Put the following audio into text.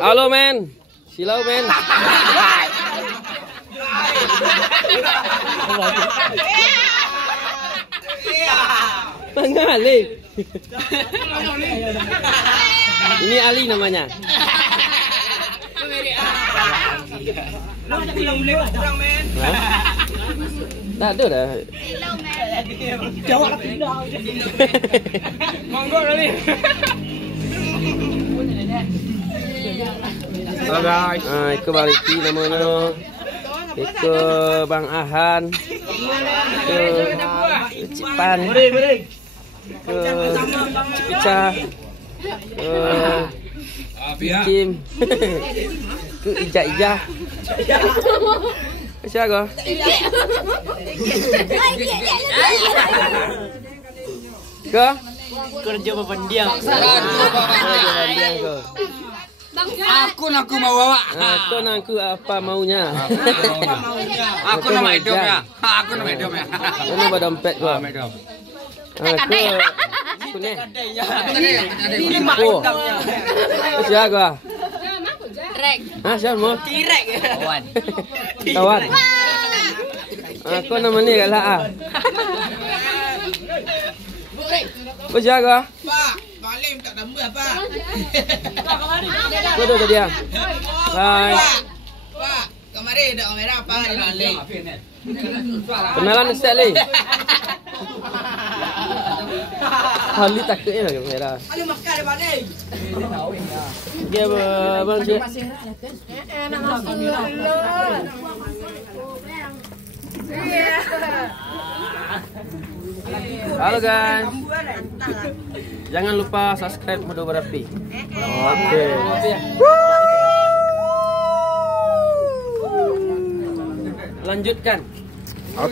Halo men, silau men. Bang Ali. Ini Ali namanya. Tak ada dah. Jawab pindah. Monggo kali. Halo guys. Iko Bariki namanya. Iko Bang Ahan. Iko Cipan. Iko Cipica. Kim. Iko Ija. Siapa? Ke? Kerja pependiam. Aku mau bawa. Aku apa maunya? Aku nama hidup ya. Aku nama hidup ya. Ini pada dompet gua. Aku ni. Ini mak Siapa? Rek. Ah, siapa mau? Tirek. Kawan. Kawan. Aku nama ni lah. Apa siapa? Pak, Balim tak tambah Pak. Kau tu dia. Hai. Pak, kemarin ada kamera apa di Balim? Kenalan Ustaz Ali. Ali takutnya lah kamera. Ali makan di Balim. Dia abang dia. Halo guys. Jangan lupa subscribe Modo Berapi. Oke. Lanjutkan. Oke.